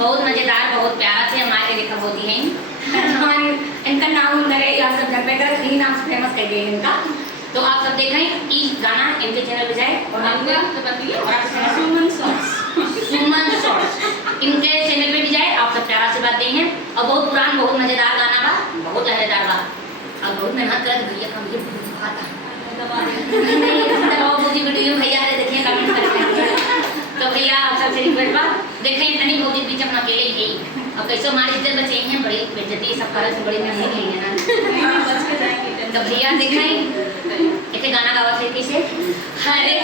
बहुत मजेदार, बहुत प्यारा से हमारे देखा होती हैं। इनका नाम अंदर है, आप सब घर पे कर यही नाम से फेमस कर गए इनका। तो आप सब देख रहे हैं ई गाना इनके चैनल पे जाए और सुमन शॉर्ट्स इनके चैनल पे भी जाए, आप सब प्यारा से बात दें हैं। और बहुत पुरान, बहुत मजेदार गाना बा, बहुत लहरेदार बा और बहुत मेहनत कर भैया का मुझे बहुत आता नहीं वीडियो भैया रे देखिए कमेंट करके। तो भैया आप सबसे रिक्वेस्ट बा देखें इतनी भौजी बीच में अकेले ही और कैसे हमारी इज्जत बचे हैं, बड़ी बेइज्जती सब करे से बड़ी मेहनत है ना। बच के जाएंगे तो भैया देखें गाना गावा से कैसे हरे